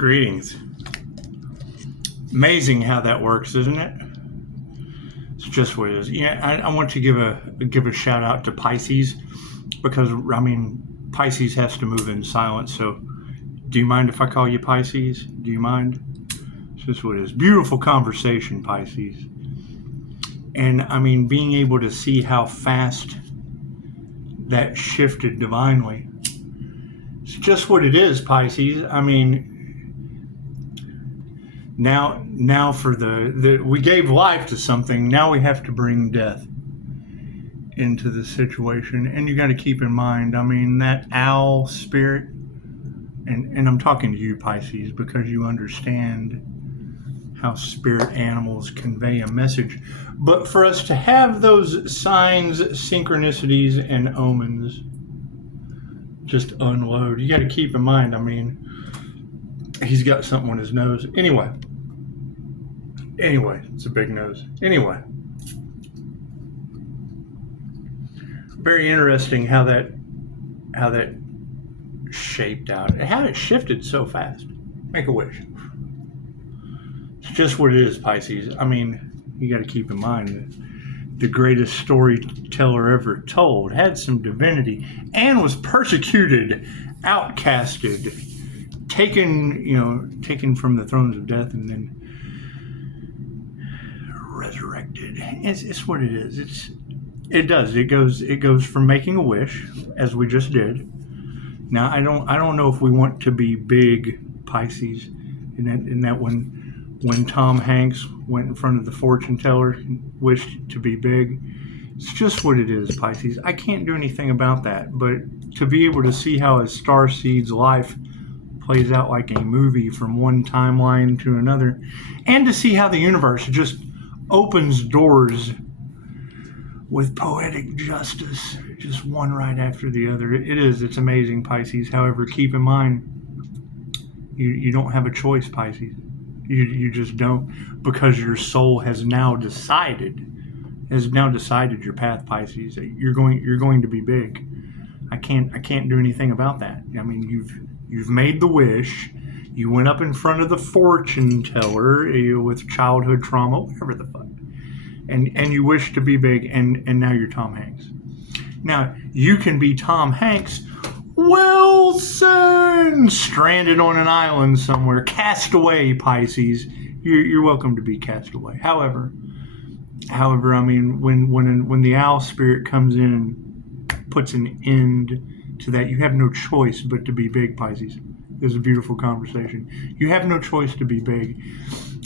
Greetings. Amazing how that works, isn't it? It's just what it is. Yeah, I want to give a shout out to Pisces because Pisces has to move in silence. So, do you mind if I call you Pisces? Do you mind? It's just what it is. Beautiful conversation, Pisces. And being able to see how fast that shifted divinely. It's just what it is, Pisces. Now for we gave life to something. Now we have to bring death into the situation, and you got to keep in mind. That owl spirit, and I'm talking to you, Pisces, because you understand how spirit animals convey a message. But for us to have those signs, synchronicities, and omens just unload, you got to keep in mind. He's got something on his nose. Anyway, it's a big nose. Anyway, very interesting how that shaped out, how it shifted so fast. Make a wish. It's just what it is, Pisces. You got to keep in mind that the greatest storyteller ever told had some divinity and was persecuted, outcasted, taken from the thrones of death, and then resurrected. It's what it is. It goes from making a wish, as we just did. Now I don't know if we want to be big, Pisces, in that when Tom Hanks went in front of the fortune teller and wished to be big. It's just what it is, Pisces. I can't do anything about that, but to be able to see how a starseed's life plays out like a movie from one timeline to another, and to see how the universe just opens doors with poetic justice, just one right after the other. It's amazing, Pisces. However, keep in mind, you don't have a choice, Pisces. You just don't, because your soul has now decided your path, Pisces. You're going to be big. I can't do anything about that. You've made the wish. You went up in front of the fortune teller with childhood trauma, whatever the fuck, and you wish to be big, and now you're Tom Hanks. Now you can be Tom Hanks, Wilson, stranded on an island somewhere, cast away, Pisces. You're welcome to be cast away. However, when the owl spirit comes in and puts an end to that, you have no choice but to be big, Pisces. It was a beautiful conversation. You have no choice to be big.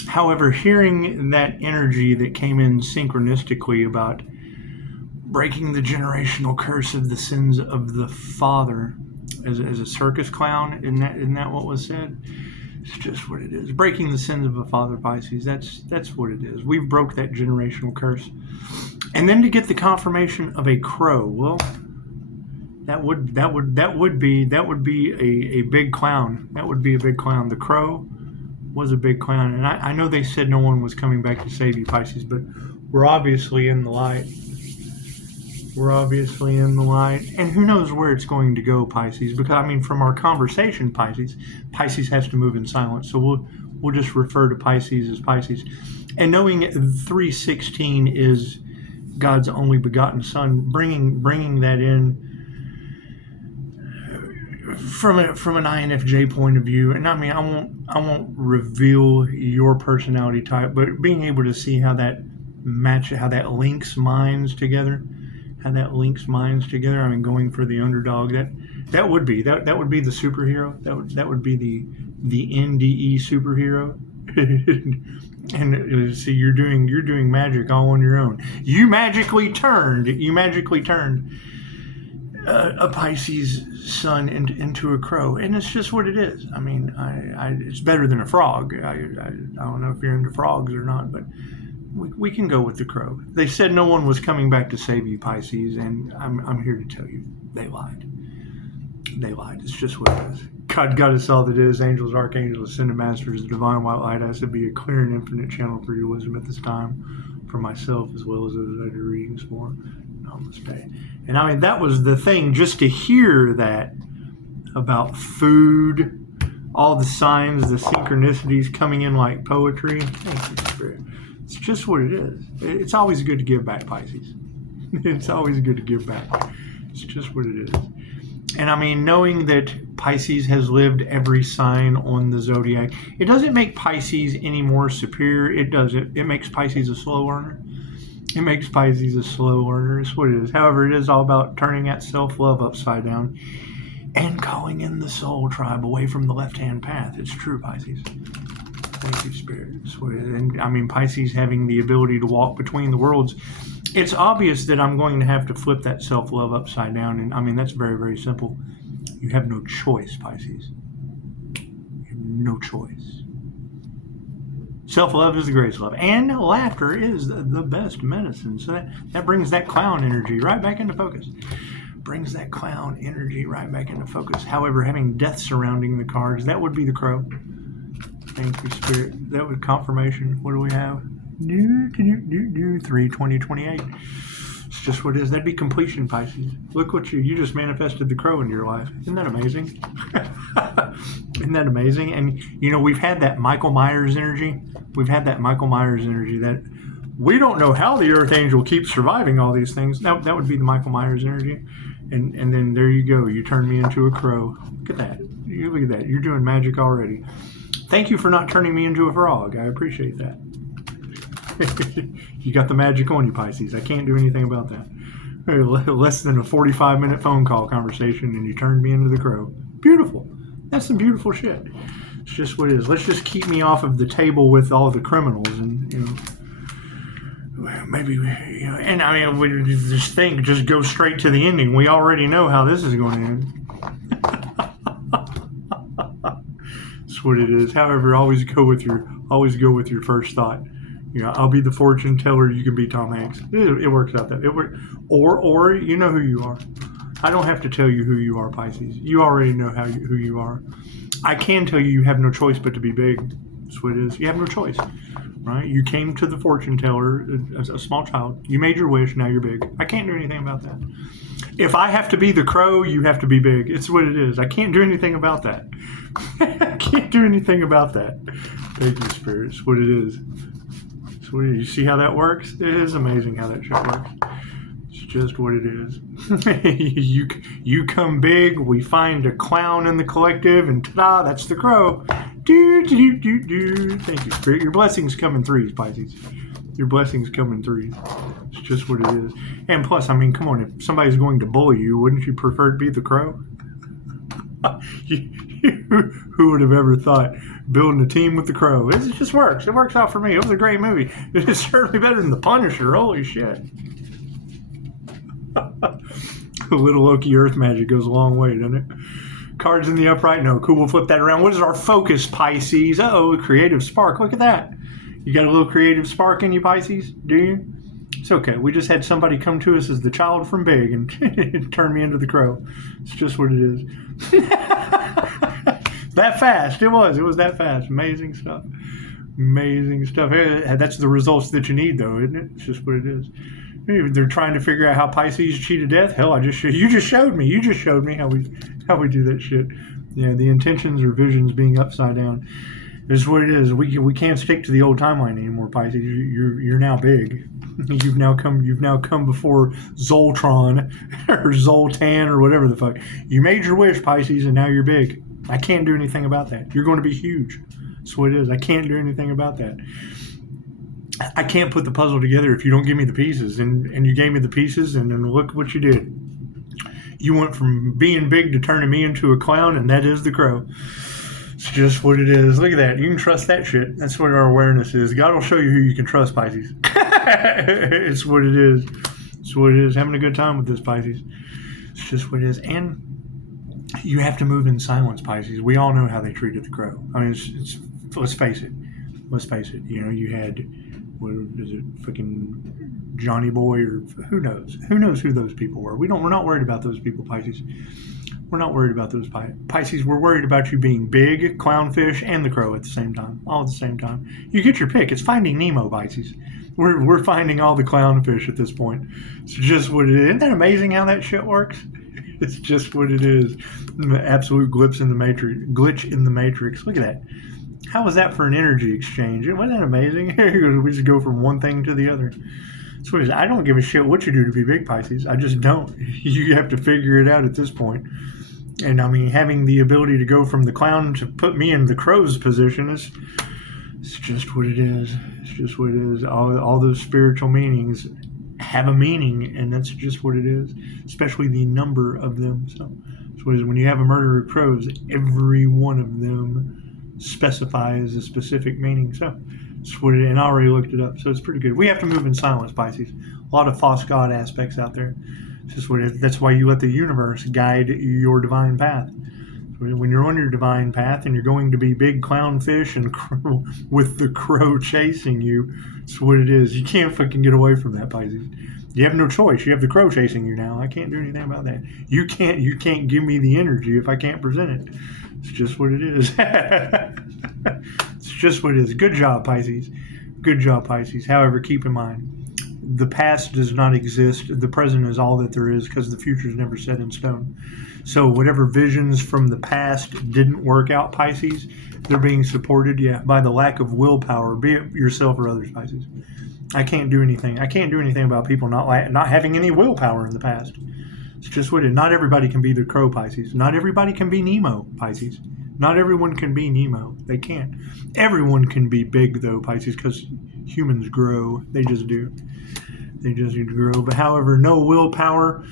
However, hearing that energy that came in synchronistically about breaking the generational curse of the sins of the father as a circus clown, isn't that what was said? It's just what it is. Breaking the sins of the father, Pisces. That's what it is. We've broke that generational curse. And then to get the confirmation of a crow, well, That would be a big clown. That would be a big clown. The crow was a big clown, and I know they said no one was coming back to save you, Pisces, but we're obviously in the light. And who knows where it's going to go, Pisces? Because from our conversation, Pisces has to move in silence. So we'll just refer to Pisces as Pisces, and knowing 316 is God's only begotten Son, bringing that in from an INFJ point of view. And I won't reveal your personality type, but being able to see how that links minds together, going for the underdog, that would be the superhero. That would be the NDE superhero. And see, you're doing magic all on your own. You magically turned a Pisces sun into a crow, and it's just what it is. It's better than a frog. I don't know if you're into frogs or not, but we can go with the crow. They said no one was coming back to save you, Pisces, and I'm here to tell you they lied. It's just what it is. God us all that is, angels, archangels, ascended masters, the divine white light has to be a clear and infinite channel for your wisdom at this time, for myself as well as those I do readings for. Namaste. And that was the thing, just to hear that about food, all the signs, the synchronicities coming in like poetry. Thank you, Spirit. It's just what it is. It's always good to give back, Pisces. It's always good to give back. It's just what it is. And I mean, knowing that Pisces has lived every sign on the zodiac, it doesn't make Pisces any more superior. It doesn't. It makes Pisces a slow learner. It makes Pisces a slow learner. It's what it is. However, it is all about turning that self-love upside down and going in the soul tribe away from the left-hand path. It's true, Pisces. Thank you, Spirit. It's what it is. And I mean, Pisces having the ability to walk between the worlds, it's obvious that I'm going to have to flip that self-love upside down. And I mean, that's very, very simple. You have no choice, Pisces. You have no choice. Self-love is the greatest love. And laughter is the best medicine. So that brings that clown energy right back into focus. Brings that clown energy right back into focus. However, having death surrounding the cards, that would be the crow. Thank you, Spirit. That was confirmation. What do we have? 3/20/28. It's just what it is. That'd be completion, Pisces. Look what you just manifested the crow into your life. Isn't that amazing? Isn't that amazing? And you know, we've had that Michael Myers energy. We've had that Michael Myers energy that we don't know how the Earth Angel keeps surviving all these things. That would be the Michael Myers energy. And then there you go. You turned me into a crow. Look at that. Look at that. You're doing magic already. Thank you for not turning me into a frog. I appreciate that. You got the magic on you, Pisces. I can't do anything about that. Less than a 45-minute phone call conversation, and you turned me into the crow. Beautiful. That's some beautiful shit. It's just what it is. Let's just keep me off of the table with all the criminals, and you know, maybe and I mean, we just go straight to the ending. We already know how this is going to end. That's what it is. However, always go with your first thought. You know, I'll be the fortune teller. You can be Tom Hanks. It works out that it works. Or you know who you are. I don't have to tell you who you are, Pisces. You already know who you are. I can tell you have no choice but to be big. That's what it is. You have no choice, right? You came to the fortune teller as a small child. You made your wish. Now you're big. I can't do anything about that. If I have to be the crow, you have to be big. It's what it is. I can't do anything about that. I can't do anything about that. Thank you, Spirit. It's what it is. It's what it is. You see how that works? It is amazing how that shit works. It's just what it is. You come big, we find a clown in the collective, and ta-da, that's the crow. Thank you, Spirit. Your blessings come in threes, Pisces. Your blessings come in threes. It's just what it is. And plus, I mean, come on, if somebody's going to bully you, wouldn't you prefer to be the crow? Who would have ever thought building a team with the crow? It just works. It works out for me. It was a great movie. It is certainly better than The Punisher. Holy shit. A little Loki Earth magic goes a long way, doesn't it? Cards in the upright. No, cool. We'll flip that around. What is our focus, Pisces? Uh-oh, creative spark. Look at that. You got a little creative spark in you, Pisces? Do you? It's okay. We just had somebody come to us as the child from Big and turn me into the crow. It's just what it is. That fast. It was that fast. Amazing stuff. Amazing stuff. That's the results that you need, though, isn't it? It's just what it is. They're trying to figure out how Pisces cheat to death. Hell, you just showed me. You just showed me how we do that shit. Yeah, the intentions or visions being upside down. This is what it is. We can't stick to the old timeline anymore, Pisces. You're now big. You've now come before Zoltron or Zoltan or whatever the fuck. You made your wish, Pisces, and now you're big. I can't do anything about that. You're going to be huge. That's what it is. I can't do anything about that. I can't put the puzzle together if you don't give me the pieces. And you gave me the pieces, and then look what you did. You went from being big to turning me into a clown, and that is the crow. It's just what it is. Look at that. You can trust that shit. That's what our awareness is. God will show you who you can trust, Pisces. It's what it is. It's what it is. Having a good time with this, Pisces. It's just what it is. And you have to move in silence, Pisces. We all know how they treated the crow. I mean, let's face it. Let's face it. You know, you had, what is it, fucking Johnny Boy, or who knows? Who knows who those people were? We're not worried about those people, Pisces. We're not worried about those Pisces. We're worried about you being big, clownfish, and the crow at the same time. All at the same time. You get your pick. It's Finding Nemo, Pisces. We're finding all the clownfish at this point. It's just what it is. Isn't that amazing how that shit works? It's just what it is. Absolute glitch in the matrix. Glitch in the matrix. Look at that. How was that for an energy exchange? Wasn't that amazing? We just go from one thing to the other. So I don't give a shit what you do to be big, Pisces. I just don't. You have to figure it out at this point. And I mean, having the ability to go from the clown to put me in the crow's position it's just what it is. It's just what it is. All those spiritual meanings have a meaning, and that's just what it is, especially the number of them. So when you have a murder of crows, every one of them specifies a specific meaning. So it's what it is, and I already looked it up, so it's pretty good. We have to move in silence, Pisces. A lot of false god aspects out there. It's just what it is. That's why you let the universe guide your divine path. When you're on your divine path and you're going to be big clownfish and with the crow chasing you, it's what it is. You can't fucking get away from that, Pisces. You have no choice. You have the crow chasing you now. I can't do anything about that. You can't give me the energy if I can't present it. It's just what it is. It's just what it is. Good job, Pisces. Good job, Pisces. However, keep in mind, the past does not exist. The present is all that there is, because the future is never set in stone. So whatever visions from the past didn't work out, Pisces, they're being supported, by the lack of willpower, be it yourself or others, Pisces. I can't do anything. I can't do anything about people not having any willpower in the past. It's just what it is. Not everybody can be the crow, Pisces. Not everybody can be Nemo, Pisces. Not everyone can be Nemo. They can't. Everyone can be big, though, Pisces, because humans grow. They just do. They just need to grow. But however, no willpower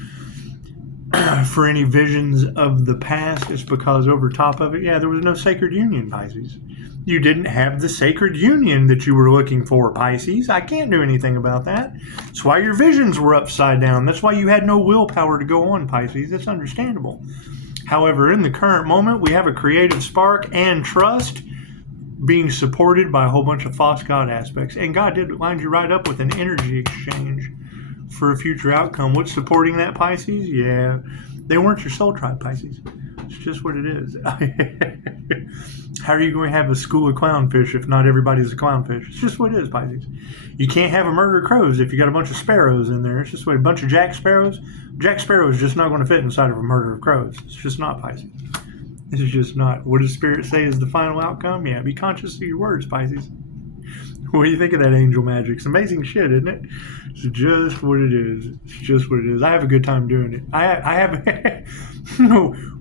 for any visions of the past is because over top of it, there was no sacred union, Pisces. You didn't have the sacred union that you were looking for, Pisces. I can't do anything about that. That's why your visions were upside down. That's why you had no willpower to go on, Pisces. That's understandable. However, in the current moment, we have a creative spark and trust being supported by a whole bunch of false god aspects. And God did line you right up with an energy exchange for a future outcome. What's supporting that, Pisces? Yeah, they weren't your soul tribe, Pisces. It's just what it is. How are you going to have a school of clownfish if not everybody's a clownfish? It's just what it is, Pisces. You can't have a murder of crows if you got a bunch of sparrows in there. It's just what a bunch of Jack Sparrows. Jack Sparrow is just not going to fit inside of a murder of crows. It's just not, Pisces. It's just not. What does Spirit say is the final outcome? Yeah, be conscious of your words, Pisces. What do you think of that angel magic? It's amazing shit, isn't it? It's just what it is. It's just what it is. I have a good time doing it. I have,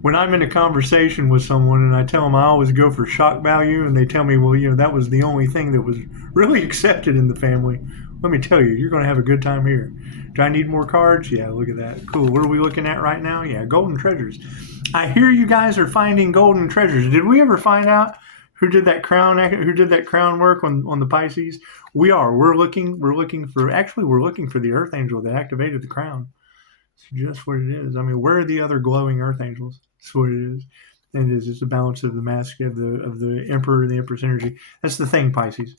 when I'm in a conversation with someone and I tell them I always go for shock value, and they tell me, well, that was the only thing that was really accepted in the family. Let me tell you, you're going to have a good time here. Do I need more cards? Yeah, look at that. Cool. What are we looking at right now? Yeah, golden treasures. I hear you guys are finding golden treasures. Did we ever find out who did that crown work on the Pisces? We are. We're looking for the Earth Angel that activated the crown. It's just what it is. I mean, where are the other glowing Earth Angels? That's what it is. And it's the balance of the mask of the Emperor and the Empress energy. That's the thing, Pisces,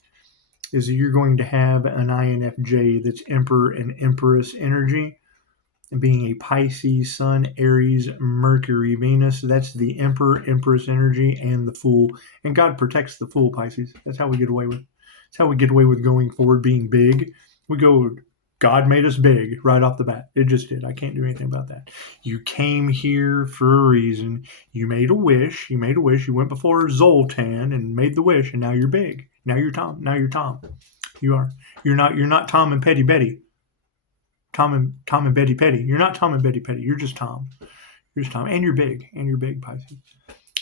is that you're going to have an INFJ that's Emperor and Empress energy. And being a Pisces, Sun, Aries, Mercury, Venus, that's the Emperor, Empress energy, and the Fool. And God protects the Fool, Pisces. That's how we get away with. That's how we get away with going forward, being big. God made us big right off the bat. It just did. I can't do anything about that. You came here for a reason. You made a wish. You went before Zoltan and made the wish, and now you're big. Now you're Tom. You are. You're not Tom and Petty Betty. Tom and Betty Petty. You're not Tom and Betty Petty. You're just Tom. And you're big. Pisces.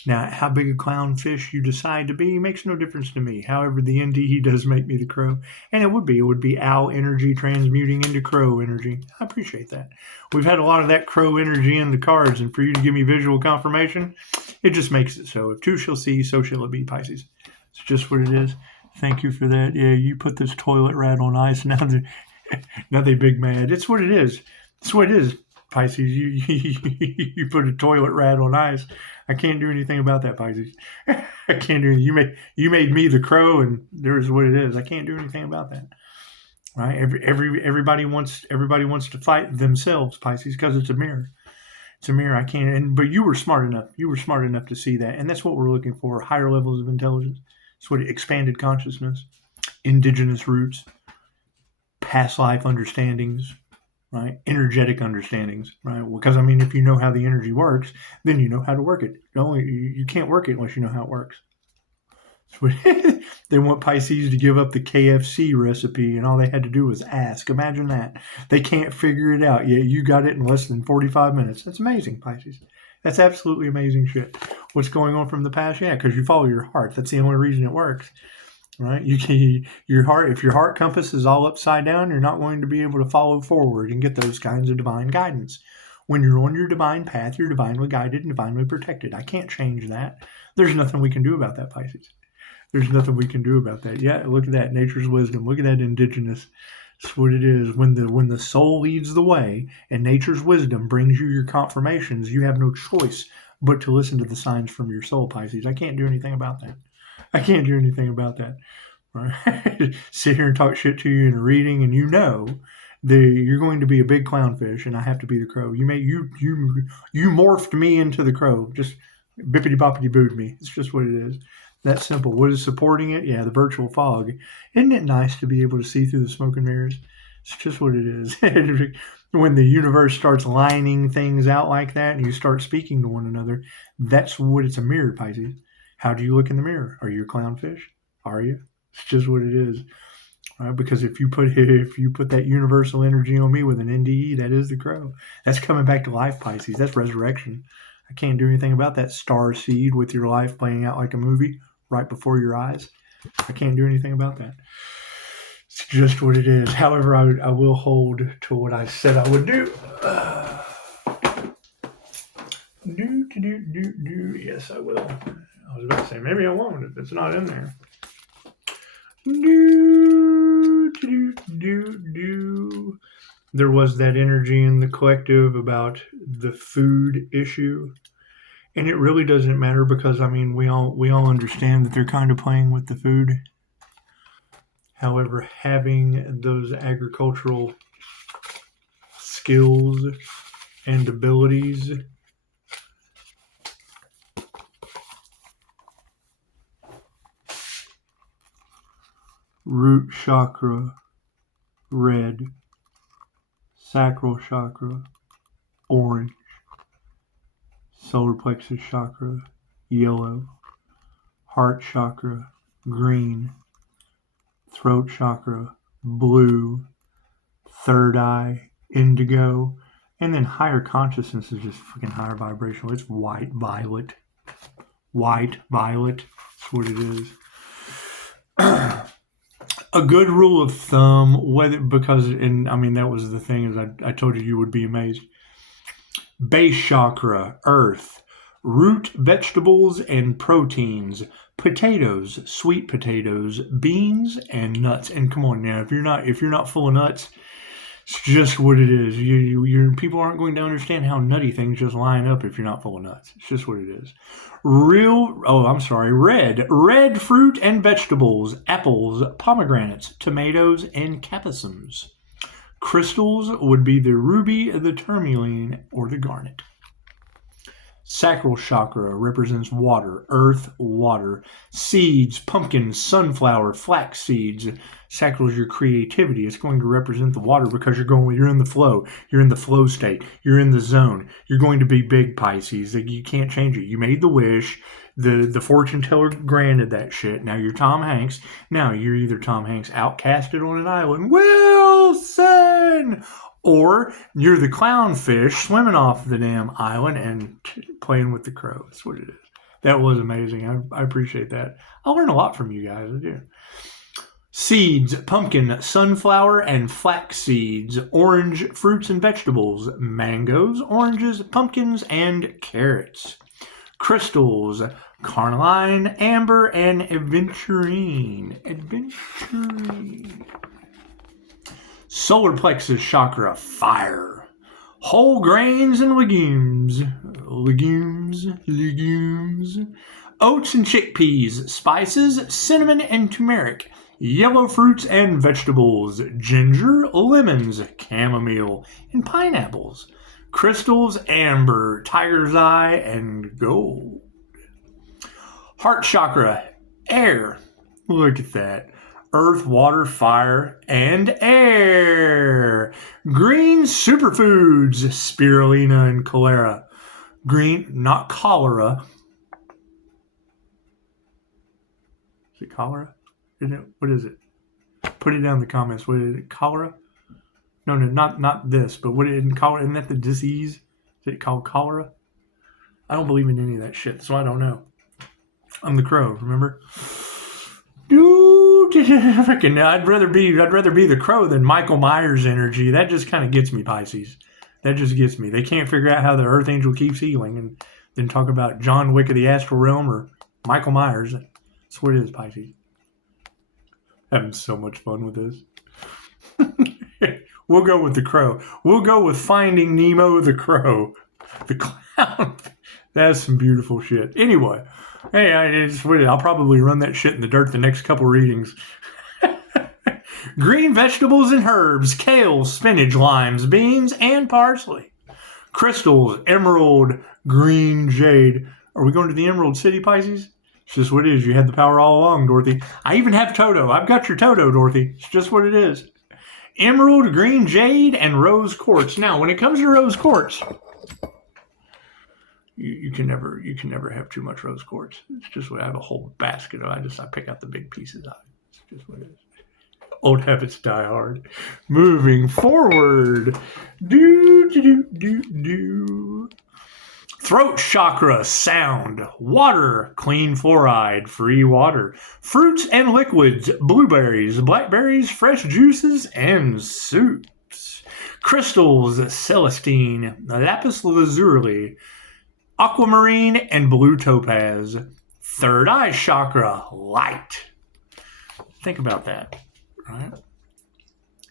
Now, how big a clownfish you decide to be makes no difference to me. However, the ND, he does make me the crow. And it would be owl energy transmuting into crow energy. I appreciate that. We've had a lot of that crow energy in the cards, and for you to give me visual confirmation, it just makes it so. If two shall see, so shall it be, Pisces. It's just what it is. Thank you for that. Yeah, you put this toilet rat on ice. Now they big mad. It's what it is. It's what it is, Pisces. You put a toilet rat on ice. I can't do anything about that, Pisces. I can't do it. You made me the crow, and there's what it is. I can't do anything about that. Right? Everybody wants to fight themselves, Pisces, because it's a mirror. It's a mirror. I can't. But you were smart enough. You were smart enough to see that, and that's what we're looking for: higher levels of intelligence. It's what expanded consciousness, indigenous roots, past life understandings, right? Energetic understandings, right? Because I mean, if you know how the energy works, then you know how to work it. You can't work it unless you know how it works. They want Pisces to give up the KFC recipe, and all they had to do was ask. Imagine that. They can't figure it out. Yeah, you got it in less than 45 minutes. That's amazing, Pisces. That's absolutely amazing shit. What's going on from the past? Yeah, because you follow your heart. That's the only reason it works, right? You can your heart. If your heart compass is all upside down, you're not going to be able to follow forward and get those kinds of divine guidance. When you're on your divine path, you're divinely guided and divinely protected. I can't change that. There's nothing we can do about that, Pisces. There's nothing we can do about that. Yeah, look at that, nature's wisdom. Look at that, indigenous. That's what it is. When the soul leads the way and nature's wisdom brings you your confirmations, you have no choice but to listen to the signs from your soul, Pisces. I can't do anything about that. I can't do anything about that. Right? Sit here and talk shit to you in a reading, and you know you're going to be a big clownfish, and I have to be the crow. You morphed me into the crow. Just bippity boppity booed me. It's just what it is. That simple. What is supporting it? Yeah, the virtual fog. Isn't it nice to be able to see through the smoke and mirrors? It's just what it is. When the universe starts lining things out like that and you start speaking to one another, that's what it's a mirror, Pisces. How do you look in the mirror? Are you a clownfish? Are you? It's just what it is. Right? Because if you put that universal energy on me with an NDE, that is the crow. That's coming back to life, Pisces. That's resurrection. I can't do anything about that star seed with your life playing out like a movie right before your eyes. I can't do anything about that. It's just what it is. However, I will hold to what I said I would do. Yes, I will. I was about to say, maybe I won't if it's not in there. There was that energy in the collective about the food issue. And it really doesn't matter because, I mean, we all understand that they're kind of playing with the food. However, having those agricultural skills and abilities root chakra, red, sacral chakra, orange, solar plexus chakra, yellow, heart chakra, green, throat chakra, blue, third eye, indigo, and then higher consciousness is just freaking higher vibrational. It's white violet. White violet. That's what it is. A good rule of thumb, that was the thing, is I told you would be amazed. Base chakra, earth, root vegetables and proteins, potatoes, sweet potatoes, beans, and nuts. And come on now, if you're not full of nuts, it's just what it is. People aren't going to understand how nutty things just line up if you're not full of nuts. It's just what it is. Red fruit and vegetables, apples, pomegranates, tomatoes, and capsicums. Crystals would be the ruby, the tourmaline, or the garnet. Sacral chakra represents water, earth, water. Seeds, pumpkins, sunflower, flax seeds. Sacral is your creativity. It's going to represent the water because you're in the flow. You're in the flow state. You're in the zone. You're going to be big, Pisces. You can't change it. You made the wish. The fortune teller granted that shit. Now you're Tom Hanks. Now you're either Tom Hanks outcasted on an island, Wilson, or you're the clownfish swimming off the damn island and playing with the crow. That's what it is. That was amazing. I appreciate that. I learned a lot from you guys. I do. Seeds, pumpkin, sunflower, and flax seeds. Orange fruits and vegetables. Mangoes, oranges, pumpkins, and carrots. Crystals, carnelian, amber, and aventurine. Solar plexus chakra, fire. Whole grains and legumes. Oats and chickpeas, spices, cinnamon and turmeric. Yellow fruits and vegetables. Ginger, lemons, chamomile, and pineapples. Crystals, amber, tiger's eye, and gold. Heart chakra, air. Look at that. earth, water, fire, and air. Green superfoods, spirulina and cholera. Green, not cholera. Is it cholera? Isn't it? What is it? Put it down in the comments. What is it? Cholera? No, not this. But what isn't cholera? Isn't that the disease? Is it called cholera? I don't believe in any of that shit, so I don't know. I'm the crow. Remember? Dude, I'd rather be the crow than Michael Myers energy. That just kind of gets me, Pisces. That just gets me. They can't figure out how the Earth Angel keeps healing, and then talk about John Wick of the Astral Realm or Michael Myers. That's what it is, Pisces. Having so much fun with this. We'll go with the crow. We'll go with Finding Nemo the crow. The clown. That's some beautiful shit. Anyway, hey, I'll probably run that shit in the dirt the next couple readings. Green vegetables and herbs, kale, spinach, limes, beans, and parsley. Crystals, emerald, green jade. Are we going to the Emerald City, Pisces? It's just what it is. You had the power all along, Dorothy. I even have Toto. I've got your Toto, Dorothy. It's just what it is. Emerald, green jade, and rose quartz. Now, when it comes to rose quartz, you can never have too much rose quartz. It's just what I have a whole basket of. I pick out the big pieces out. It's just what it is. Old habits die hard. Moving forward. Throat chakra, sound. Water, clean fluoride, free water. Fruits and liquids, blueberries, blackberries, fresh juices, and soups. Crystals, celestine, lapis lazuli, aquamarine, and blue topaz. Third eye chakra, light. Think about that. Right?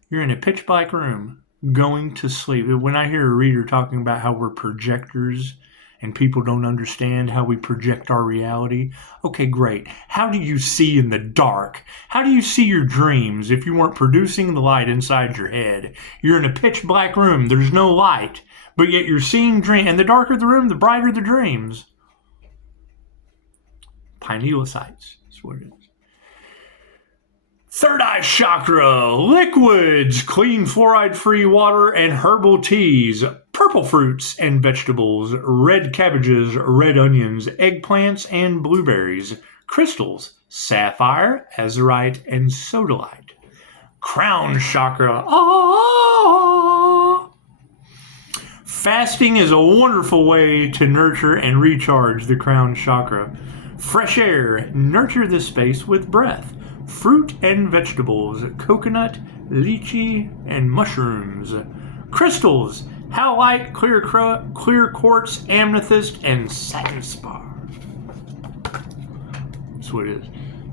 You're in a pitch black room going to sleep. When I hear a reader talking about how we're projectors and people don't understand how we project our reality, okay, great. How do you see in the dark? How do you see your dreams if you weren't producing the light inside your head? You're in a pitch black room. There's no light, but yet you're seeing dreams. And the darker the room, the brighter the dreams. Pineal sites is what it is. Third eye chakra, liquids, clean fluoride-free water and herbal teas, purple fruits and vegetables, red cabbages, red onions, eggplants, and blueberries, crystals, sapphire, azurite, and sodalite. Crown chakra, Fasting is a wonderful way to nurture and recharge the crown chakra. Fresh air, nurture this space with breath. Fruit and vegetables, coconut, lychee, and mushrooms. Crystals, halite, clear quartz, amethyst, and satin spar. That's what it is.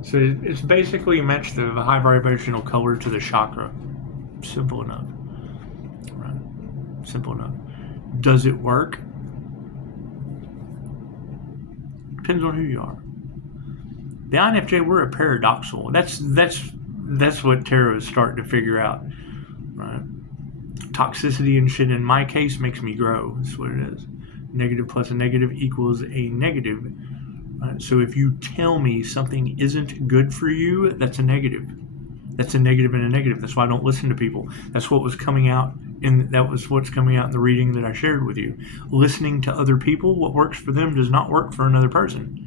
So it's basically match the high vibrational color to the chakra. Simple enough. Right? Simple enough. Does it work? Depends on who you are. The INFJ, we're a paradoxical. That's what tarot is starting to figure out, right? Toxicity and shit in my case makes me grow. That's what it is. Negative plus a negative equals a negative. Right? So if you tell me something isn't good for you, that's a negative. That's a negative and a negative. That's why I don't listen to people. That's what was coming out what's coming out in the reading that I shared with you. Listening to other people, what works for them does not work for another person.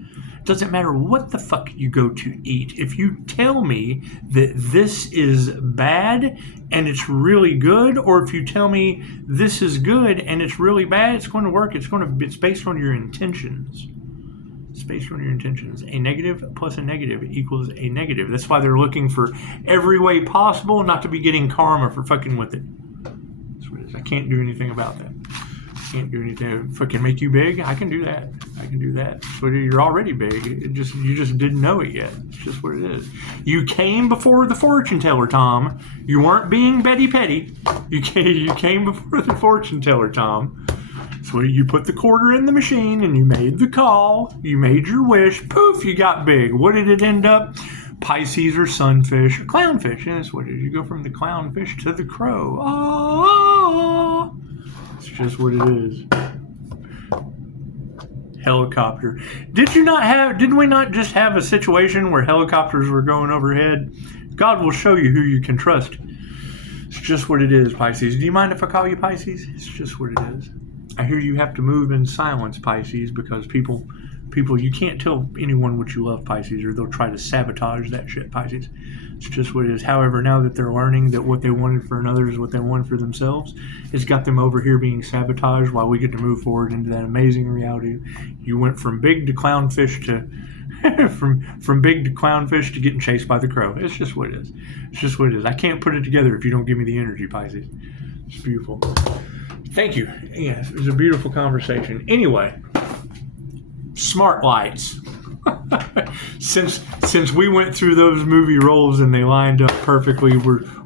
Doesn't matter what the fuck you go to eat. If you tell me that this is bad and it's really good, or if you tell me this is good and it's really bad, it's going to work. It's based on your intentions. It's based on your intentions. A negative plus a negative equals a negative. That's why they're looking for every way possible not to be getting karma for fucking with it. That's what it is. I can't do anything about that. Can't do anything. Fucking make you big? I can do that. I can do that. So you're already big. You just didn't know it yet. It's just what it is. You came before the fortune teller, Tom. You weren't being Betty Petty. You came before the fortune teller, Tom. So you put the quarter in the machine and you made the call. You made your wish. Poof, you got big. What did it end up? Pisces or sunfish or clownfish. And that's what it is. You go from the clownfish to the crow. Ah. It's just what it is. Helicopter. Didn't we not just have a situation where helicopters were going overhead? God will show you who you can trust. It's just what it is, Pisces. Do you mind if I call you Pisces? It's just what it is. I hear you have to move in silence, Pisces, because people, you can't tell anyone what you love, Pisces, or they'll try to sabotage that shit, Pisces. It's just what it is. However, now that they're learning that what they wanted for another is what they want for themselves, it's got them over here being sabotaged while we get to move forward into that amazing reality. You went from big to clownfish to from big to clownfish to getting chased by the crow. It's just what it is. It's just what it is. I can't put it together if you don't give me the energy, Pisces. It's beautiful. Thank you. Yes, it was a beautiful conversation. Anyway, smart lights. Since we went through those movie roles and they lined up perfectly,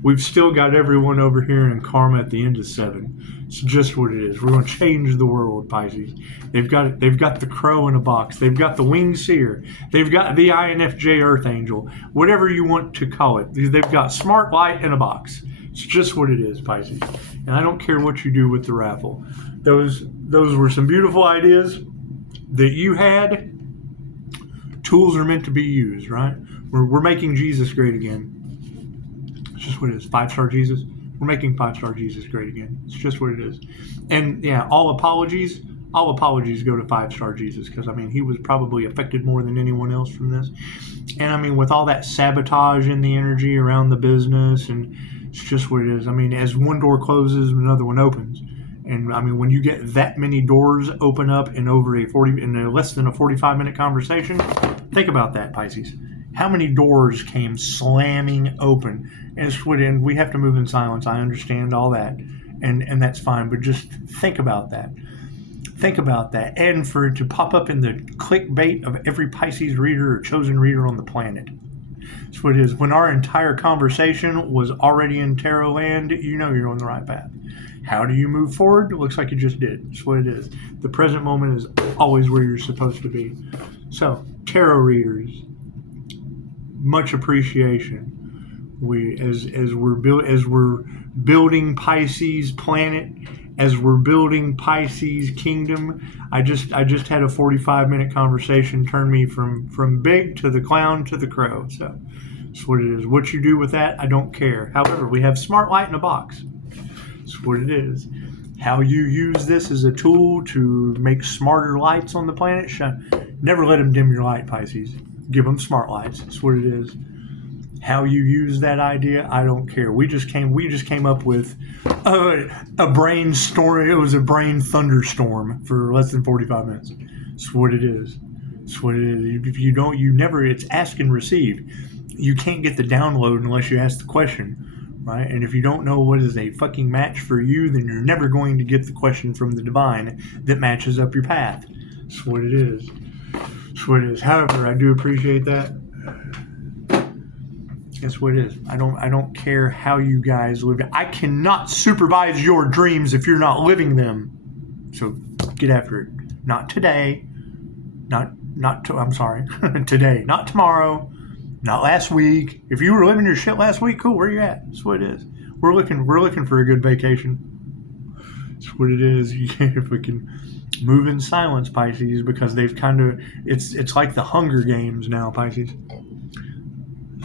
we've still got everyone over here in karma at the end of 7. It's just what it is. We're going to change the world, Pisces. They've got the crow in a box. They've got the winged seer. They've got the INFJ Earth Angel. Whatever you want to call it. They've got smart light in a box. It's just what it is, Pisces. And I don't care what you do with the raffle. Those were some beautiful ideas that you had. Tools are meant to be used, right? We're making Jesus great again. It's just what it is. 5-star Jesus. We're making 5-star Jesus great again. It's just what it is. And yeah, all apologies go to 5-star Jesus, because I mean, he was probably affected more than anyone else from this. And I mean, with all that sabotage in the energy around the business, and it's just what it is. I mean, as one door closes, another one opens. And I mean, when you get that many doors open up in less than a 45-minute conversation, think about that, Pisces. How many doors came slamming open? And we have to move in silence. I understand all that, and that's fine. But just think about that. Think about that. And for it to pop up in the clickbait of every Pisces reader or chosen reader on the planet. That's what it is. When our entire conversation was already in tarot land, you know you're on the right path. How do you move forward? It looks like you just did. That's what it is. The present moment is always where you're supposed to be. So, tarot readers, much appreciation. As we're building Pisces planet, as we're building Pisces kingdom. I just had a 45-minute conversation turn me from big to the clown to the crow. So that's what it is. What you do with that, I don't care. However, we have smart light in a box. That's what it is. How you use this as a tool to make smarter lights on the planet. Never let them dim your light, Pisces. Give them smart lights. That's what it is. How you use that idea, I don't care. We just came up with a brainstorm. It was a brain thunderstorm for less than 45 minutes. That's what it is. That's what it is. If you don't, it's ask and receive. You can't get the download unless you ask the question, right? And if you don't know what is a fucking match for you, then you're never going to get the question from the divine that matches up your path. That's what it is. That's what it is. However, I do appreciate that. That's what it is. I don't care how you guys live. I cannot supervise your dreams if you're not living them. So get after it. Not today. I'm sorry. Today. Not tomorrow. Not last week. If you were living your shit last week, cool. Where you at? That's what it is. We're looking for a good vacation. That's what it is. If we can move in silence, Pisces, because they've kind of it's like the Hunger Games now, Pisces.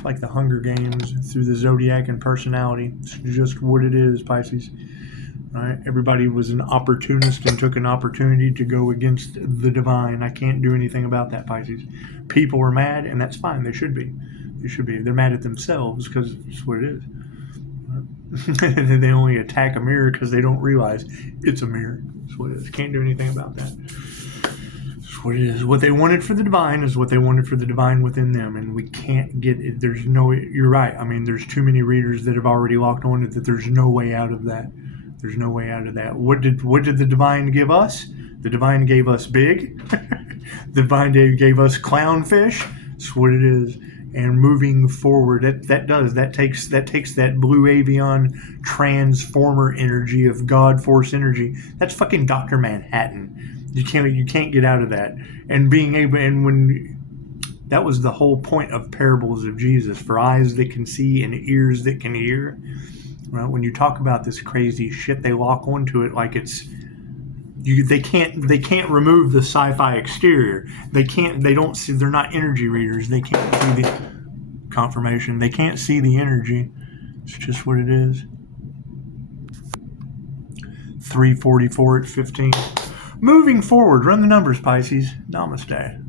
Like the Hunger Games through the zodiac and personality. It's just what it is, Pisces. Right? Everybody was an opportunist and took an opportunity to go against the divine. I can't do anything about that, Pisces. People are mad, and that's fine. They should be. They're mad at themselves because it's what it is. They only attack a mirror because they don't realize it's a mirror. That's what it is. Can't do anything about that. What it is. What they wanted for the divine is what they wanted for the divine within them, and we can't get it. You're right. I mean, there's too many readers that have already locked on it that there's no way out of that. There's no way out of that. What did the divine give us? The divine gave us big. The divine gave us clownfish. That's what it is. And moving forward, that takes that blue avian transformer energy of God force energy. That's fucking Dr. Manhattan. You can't get out of that. And that was the whole point of parables of Jesus, for eyes that can see and ears that can hear. Right? When you talk about this crazy shit, they lock onto it like it's they can't remove the sci-fi exterior. They don't see. They're not energy readers. They can't see the. confirmation. They can't see the energy. It's just what it is. 344 at 15. Moving forward, run the numbers, Pisces. Namaste.